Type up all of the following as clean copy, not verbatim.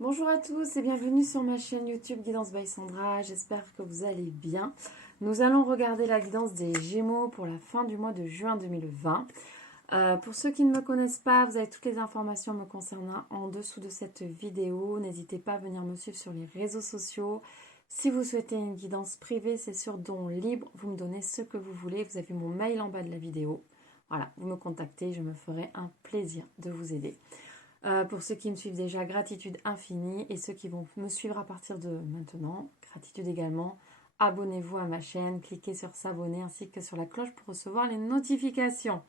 Bonjour à tous et bienvenue sur ma chaîne YouTube Guidance by Sandra, j'espère que vous allez bien. Nous allons regarder la guidance des Gémeaux pour la fin du mois de juin 2020. Pour ceux qui ne me connaissent pas, vous avez toutes les informations me concernant en dessous de cette vidéo. N'hésitez pas à venir me suivre sur les réseaux sociaux. Si vous souhaitez une guidance privée, c'est sur don libre, vous me donnez ce que vous voulez. Vous avez mon mail en bas de la vidéo. Voilà, vous me contactez, je me ferai un plaisir de vous aider. Pour ceux qui me suivent déjà, gratitude infinie. Et ceux qui vont me suivre à partir de maintenant, gratitude également. Abonnez-vous à ma chaîne, cliquez sur s'abonner ainsi que sur la cloche pour recevoir les notifications.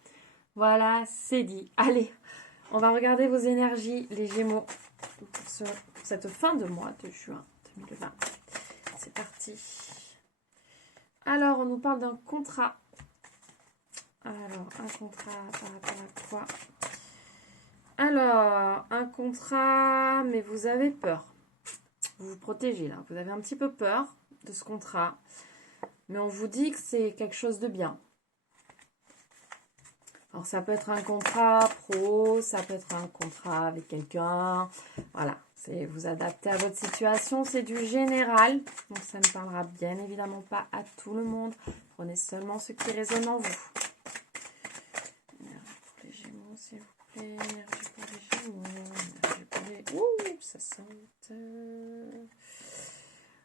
Voilà, c'est dit. Allez, on va regarder vos énergies, les Gémeaux, pour cette fin de mois de juin 2020. C'est parti. Alors, on nous parle d'un contrat. Alors, un contrat par rapport à quoi ? Alors, un contrat, mais vous avez peur. Vous vous protégez là. Vous avez un petit peu peur de ce contrat. Mais on vous dit que c'est quelque chose de bien. Alors, ça peut être un contrat pro, ça peut être un contrat avec quelqu'un. Voilà, c'est vous adaptez à votre situation. C'est du général. Donc, ça ne parlera bien évidemment pas à tout le monde. Prenez seulement ce qui résonne en vous. Énergie pour les Gémeaux, s'il vous plaît. Énergie pour les Gémeaux. Énergie pour les... Ouh, ça saute.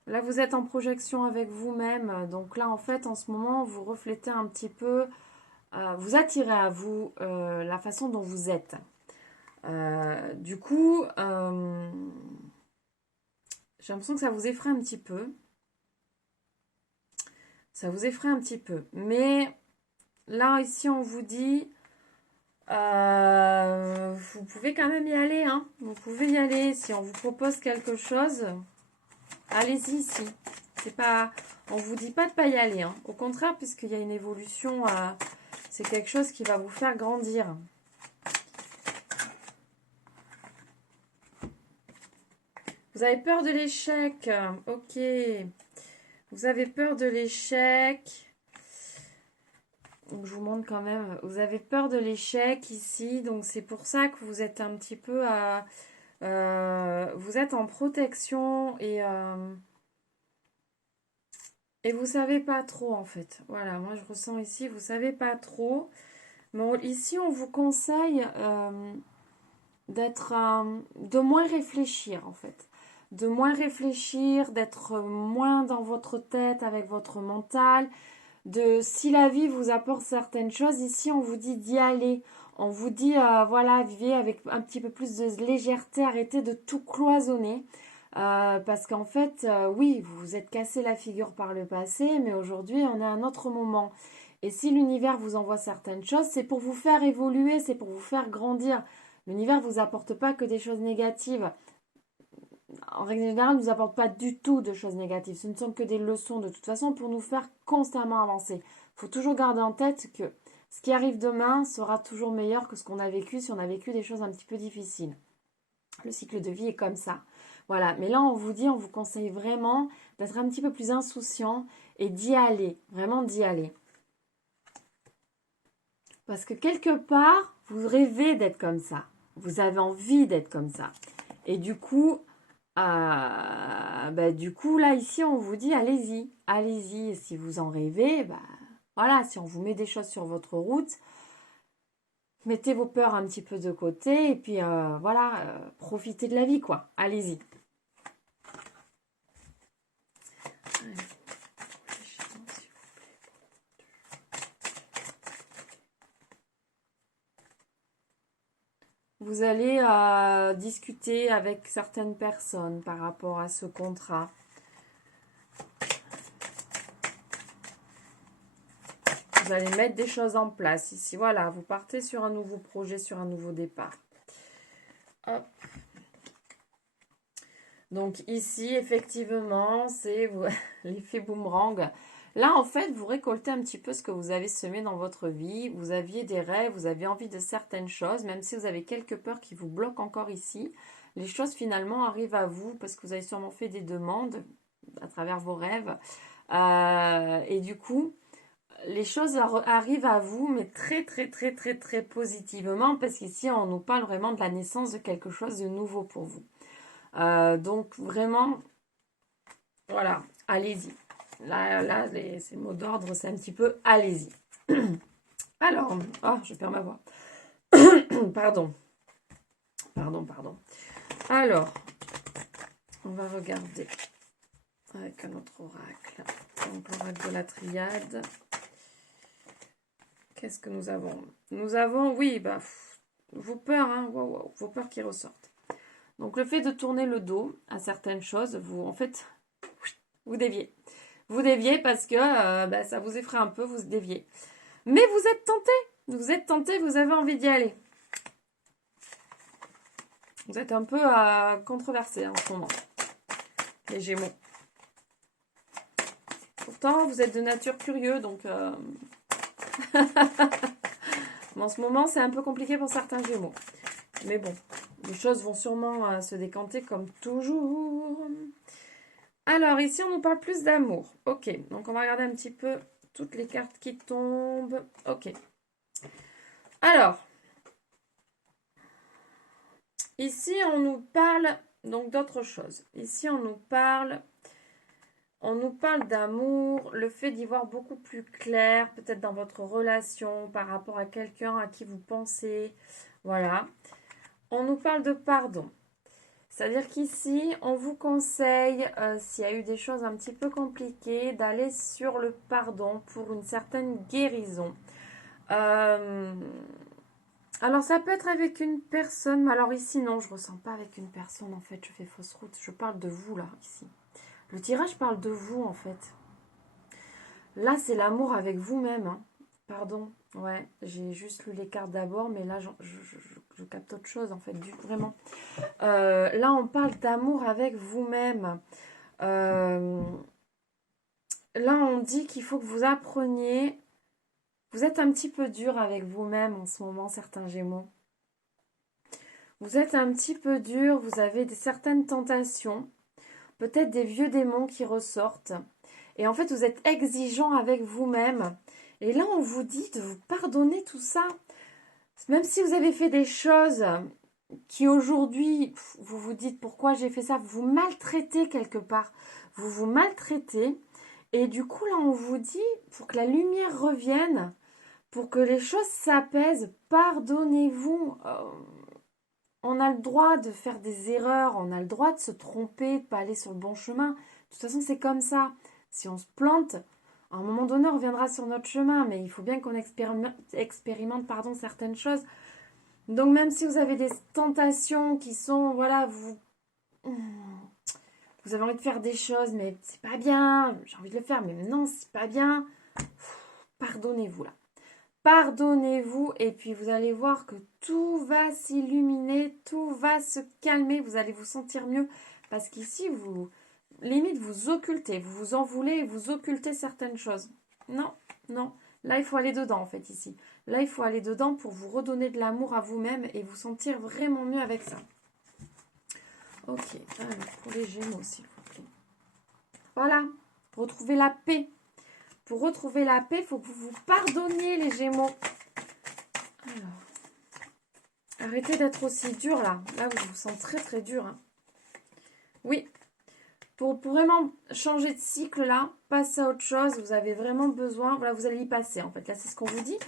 Là, vous êtes en projection avec vous-même. Donc là, en fait, en ce moment, vous reflétez un petit peu... vous attirez à vous la façon dont vous êtes. Du coup, j'ai l'impression que ça vous effraie un petit peu. Ça vous effraie un petit peu. Mais là, ici, on vous dit... vous pouvez quand même y aller. Hein. Vous pouvez y aller. Si on vous propose quelque chose, allez-y ici. C'est pas... On vous dit pas de pas y aller. Hein. Au contraire, puisqu'il y a une évolution, c'est quelque chose qui va vous faire grandir. Vous avez peur de l'échec. Ok. Vous avez peur de l'échec. Donc, je vous montre quand même. Vous avez peur de l'échec ici. Donc, c'est pour ça que vous êtes un petit peu à... vous êtes en protection et vous savez pas trop en fait. Voilà, moi je ressens ici, vous savez pas trop. Mais ici, on vous conseille de moins réfléchir en fait. De moins réfléchir, d'être moins dans votre tête avec votre mental. Si la vie vous apporte certaines choses, ici on vous dit d'y aller. On vous dit, voilà, vivez avec un petit peu plus de légèreté, arrêtez de tout cloisonner. Parce qu'en fait, oui, vous vous êtes cassé la figure par le passé, mais aujourd'hui, on est à un autre moment. Et si l'univers vous envoie certaines choses, c'est pour vous faire évoluer, c'est pour vous faire grandir. L'univers ne vous apporte pas que des choses négatives. En règle générale, ne nous apporte pas du tout de choses négatives. Ce ne sont que des leçons de toute façon pour nous faire constamment avancer. Il faut toujours garder en tête que ce qui arrive demain sera toujours meilleur que ce qu'on a vécu si on a vécu des choses un petit peu difficiles. Le cycle de vie est comme ça. Voilà, mais là on vous dit, on vous conseille vraiment d'être un petit peu plus insouciant et d'y aller, vraiment d'y aller. Parce que quelque part, vous rêvez d'être comme ça. Vous avez envie d'être comme ça. Et du coup, là, ici, on vous dit, allez-y, allez-y. Et si vous en rêvez, voilà, si on vous met des choses sur votre route, mettez vos peurs un petit peu de côté et puis, voilà, profitez de la vie, quoi. Allez-y. Vous allez discuter avec certaines personnes par rapport à ce contrat. Vous allez mettre des choses en place ici. Voilà, vous partez sur un nouveau projet, sur un nouveau départ. Hop. Donc ici, effectivement, c'est l'effet boomerang. Là, en fait, vous récoltez un petit peu ce que vous avez semé dans votre vie. Vous aviez des rêves, vous aviez envie de certaines choses, même si vous avez quelques peurs qui vous bloquent encore ici. Les choses, finalement, arrivent à vous parce que vous avez sûrement fait des demandes à travers vos rêves. Et du coup, les choses arrivent à vous, mais très, très, très, très, très positivement parce qu'ici, on nous parle vraiment de la naissance de quelque chose de nouveau pour vous. Donc vraiment, voilà, allez-y. Là ces mots d'ordre, c'est un petit peu allez-y. Alors, oh, je perds ma voix. Pardon. Alors, on va regarder avec un autre oracle. Donc, l'oracle de la triade. Qu'est-ce que nous avons? Nous avons, oui, vos peurs, hein, vos peurs qui ressortent. Donc, le fait de tourner le dos à certaines choses, en fait, vous déviez. Vous déviez parce que ça vous effraie un peu, vous déviez. Mais vous êtes tenté. Vous êtes tenté, vous avez envie d'y aller. Vous êtes un peu controversé en ce moment, les Gémeaux. Pourtant, vous êtes de nature curieux, donc... Mais en ce moment, c'est un peu compliqué pour certains Gémeaux. Mais bon, les choses vont sûrement se décanter comme toujours. Alors, ici, on nous parle plus d'amour. Ok, donc on va regarder un petit peu toutes les cartes qui tombent. Ok. Alors, ici, on nous parle donc d'autre chose. Ici, on nous parle d'amour, le fait d'y voir beaucoup plus clair, peut-être dans votre relation, par rapport à quelqu'un à qui vous pensez. Voilà. On nous parle de pardon. C'est-à-dire qu'ici, on vous conseille, s'il y a eu des choses un petit peu compliquées, d'aller sur le pardon pour une certaine guérison. Alors, ça peut être avec une personne, mais alors ici, non, je ne ressens pas avec une personne, en fait, je fais fausse route. Je parle de vous, là, ici. Le tirage parle de vous, en fait. Là, c'est l'amour avec vous-même. Hein. Pardon. Ouais, j'ai juste lu les cartes d'abord, mais là, je capte autre chose, en fait, vraiment. Là, on parle d'amour avec vous-même. Là, on dit qu'il faut que vous appreniez. Vous êtes un petit peu dur avec vous-même en ce moment, certains Gémeaux. Vous êtes un petit peu dur, vous avez certaines tentations, peut-être des vieux démons qui ressortent. Et en fait, vous êtes exigeant avec vous-même. Et là, on vous dit de vous pardonner tout ça. Même si vous avez fait des choses qui aujourd'hui, vous vous dites pourquoi j'ai fait ça, vous vous maltraitez quelque part. Vous vous maltraitez. Et du coup, là, on vous dit, pour que la lumière revienne, pour que les choses s'apaisent, pardonnez-vous. On a le droit de faire des erreurs, on a le droit de se tromper, de ne pas aller sur le bon chemin. De toute façon, c'est comme ça. Si on se plante, à un moment donné, on reviendra sur notre chemin, mais il faut bien qu'on expérimente certaines choses. Donc, même si vous avez des tentations qui sont, voilà, vous avez envie de faire des choses, mais c'est pas bien, j'ai envie de le faire, mais non, c'est pas bien, pardonnez-vous là. Pardonnez-vous et puis vous allez voir que tout va s'illuminer, tout va se calmer, vous allez vous sentir mieux parce qu'ici, limite, vous occultez, vous vous en voulez et vous occultez certaines choses. Non, non, là, il faut aller dedans en fait ici. Là, il faut aller dedans pour vous redonner de l'amour à vous-même et vous sentir vraiment mieux avec ça. Ok, alors pour les Gémeaux, s'il vous plaît. Voilà, retrouver la paix. Pour retrouver la paix, il faut que vous vous pardonniez, les Gémeaux. Alors, arrêtez d'être aussi dur, là. Là, vous vous sentez très, très dur. Hein. Oui. Pour vraiment changer de cycle, là, passer à autre chose, vous avez vraiment besoin... Voilà, vous allez y passer, en fait. Là, c'est ce qu'on vous dit.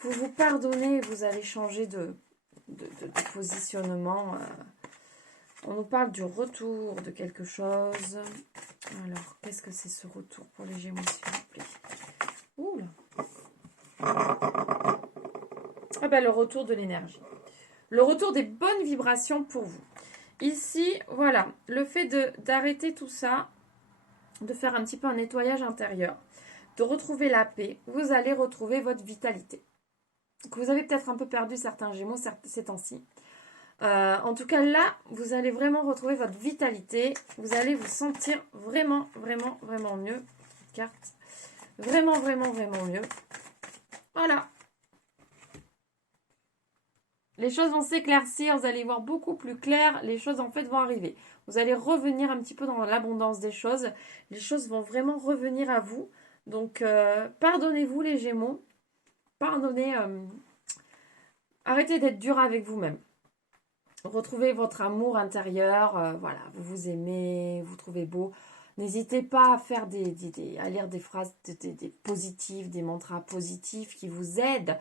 Vous vous pardonnez, vous allez changer de positionnement. On nous parle du retour de quelque chose. Alors, qu'est-ce que c'est ce retour pour les Gémeaux, s'il vous plaît? Ouh là. Ah ben, le retour de l'énergie. Le retour des bonnes vibrations pour vous. Ici, voilà, le fait d'arrêter tout ça, de faire un petit peu un nettoyage intérieur, de retrouver la paix, vous allez retrouver votre vitalité. Que vous avez peut-être un peu perdu certains Gémeaux ces temps-ci. En tout cas, là, vous allez vraiment retrouver votre vitalité. Vous allez vous sentir vraiment, vraiment, vraiment mieux. Petite carte. Vraiment, vraiment, vraiment mieux. Voilà. Les choses vont s'éclaircir, vous allez voir beaucoup plus clair, les choses en fait vont arriver. Vous allez revenir un petit peu dans l'abondance des choses. Les choses vont vraiment revenir à vous. Donc, pardonnez-vous les Gémeaux. Pardonnez. Arrêtez d'être dur avec vous-même. Retrouvez votre amour intérieur. Voilà, vous vous aimez, vous trouvez beau. N'hésitez pas à faire à lire des phrases des positives, des mantras positifs qui vous aident,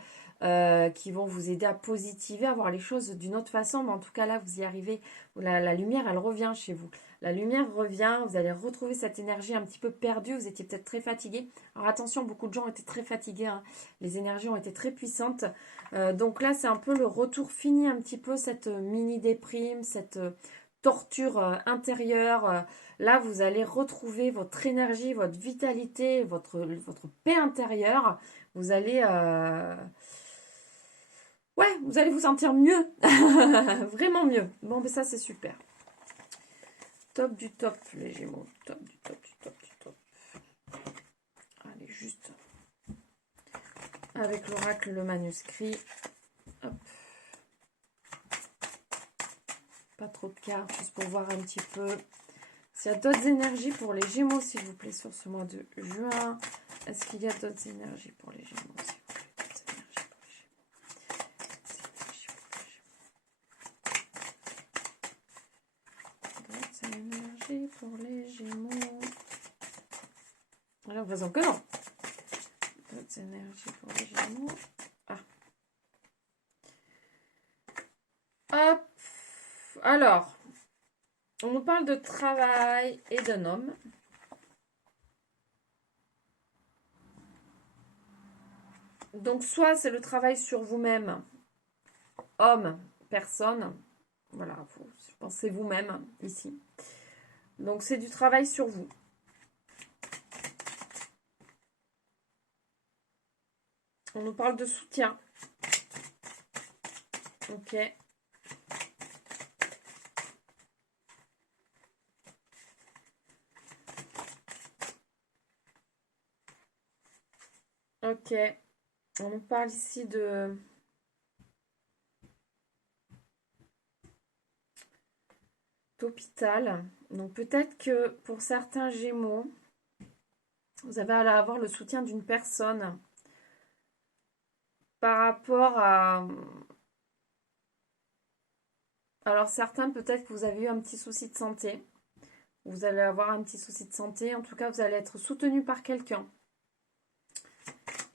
qui vont vous aider à positiver, à voir les choses d'une autre façon. Mais en tout cas, là, vous y arrivez. La lumière, elle revient chez vous. La lumière revient, vous allez retrouver cette énergie un petit peu perdue. Vous étiez peut-être très fatigué. Alors attention, beaucoup de gens étaient très fatigués. Hein. Les énergies ont été très puissantes. Donc là, c'est un peu le retour fini, un petit peu cette mini-déprime, cette torture intérieure. Là, vous allez retrouver votre énergie, votre vitalité, votre paix intérieure. Vous allez... Ouais, vous allez vous sentir mieux. Vraiment mieux. Bon, mais ça, c'est super. Top du top, les Gémeaux. Top du top, du top, du top. Allez, juste avec l'oracle, le manuscrit. Hop. Pas trop de cartes, juste pour voir un petit peu s'il y a d'autres énergies pour les Gémeaux, s'il vous plaît, sur ce mois de juin. Est-ce qu'il y a d'autres énergies pour les Gémeaux, s'il vous plaît? D'autres énergies pour les Gémeaux. J'ai l'impression que non. D'autres énergies pour les Gémeaux. Ah. Hop. Alors, on nous parle de travail et d'un homme. Donc, soit c'est le travail sur vous-même, homme, personne. Voilà, vous pensez vous-même ici. Donc, c'est du travail sur vous. On nous parle de soutien. Ok. Ok. On nous parle ici d'hôpital. Donc peut-être que pour certains Gémeaux, vous allez avoir le soutien d'une personne par rapport à... Alors certains, peut-être que vous avez eu un petit souci de santé. Vous allez avoir un petit souci de santé. En tout cas, vous allez être soutenu par quelqu'un.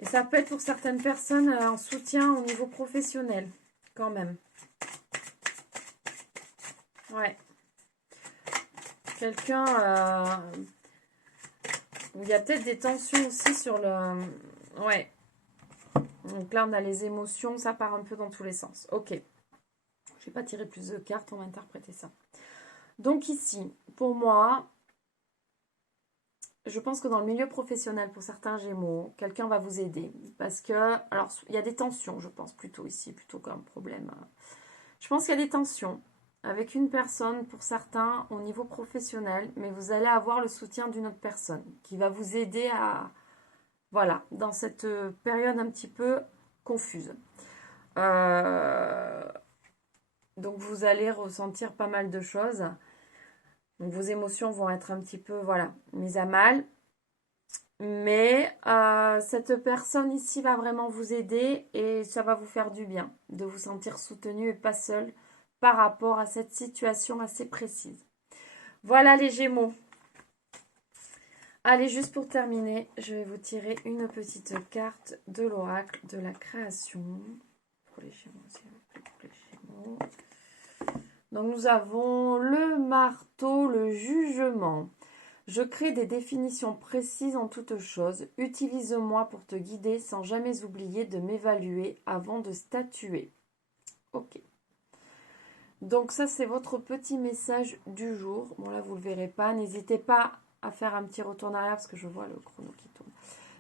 Et ça peut être pour certaines personnes un soutien au niveau professionnel, quand même. Ouais. Quelqu'un... il y a peut-être des tensions aussi sur le... Ouais. Donc là, on a les émotions. Ça part un peu dans tous les sens. Ok. Je ne vais pas tirer plus de cartes. On va interpréter ça. Donc ici, pour moi... Je pense que dans le milieu professionnel, pour certains Gémeaux, quelqu'un va vous aider. Parce que, alors, il y a des tensions, je pense, plutôt ici, plutôt qu'un problème. Je pense qu'il y a des tensions avec une personne, pour certains, au niveau professionnel, mais vous allez avoir le soutien d'une autre personne qui va vous aider à, voilà, dans cette période un petit peu confuse. Donc, vous allez ressentir pas mal de choses. Donc, vos émotions vont être un petit peu, voilà, mises à mal. Mais cette personne ici va vraiment vous aider et ça va vous faire du bien de vous sentir soutenu et pas seul par rapport à cette situation assez précise. Voilà les Gémeaux. Allez, juste pour terminer, je vais vous tirer une petite carte de l'oracle de la création. Pour les Gémeaux, s'il vous plaît, pour les Gémeaux. Donc nous avons le marteau, le jugement. Je crée des définitions précises en toutes choses. Utilise-moi pour te guider sans jamais oublier de m'évaluer avant de statuer. Ok. Donc ça, c'est votre petit message du jour. Bon, là, vous ne le verrez pas. N'hésitez pas à faire un petit retour en arrière parce que je vois le chrono qui tourne.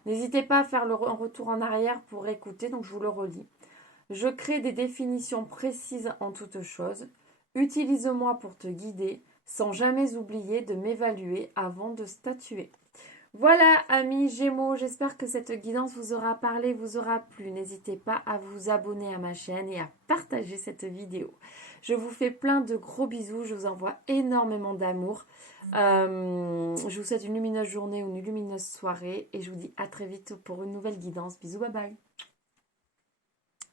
N'hésitez pas à faire un retour en arrière pour écouter. Donc, je vous le relis. Je crée des définitions précises en toutes choses. Utilise-moi pour te guider sans jamais oublier de m'évaluer avant de statuer. Voilà, amis Gémeaux, j'espère que cette guidance vous aura parlé, vous aura plu. N'hésitez pas à vous abonner à ma chaîne et à partager cette vidéo. Je vous fais plein de gros bisous, je vous envoie énormément d'amour. Je vous souhaite une lumineuse journée ou une lumineuse soirée et je vous dis à très vite pour une nouvelle guidance. Bisous, bye bye.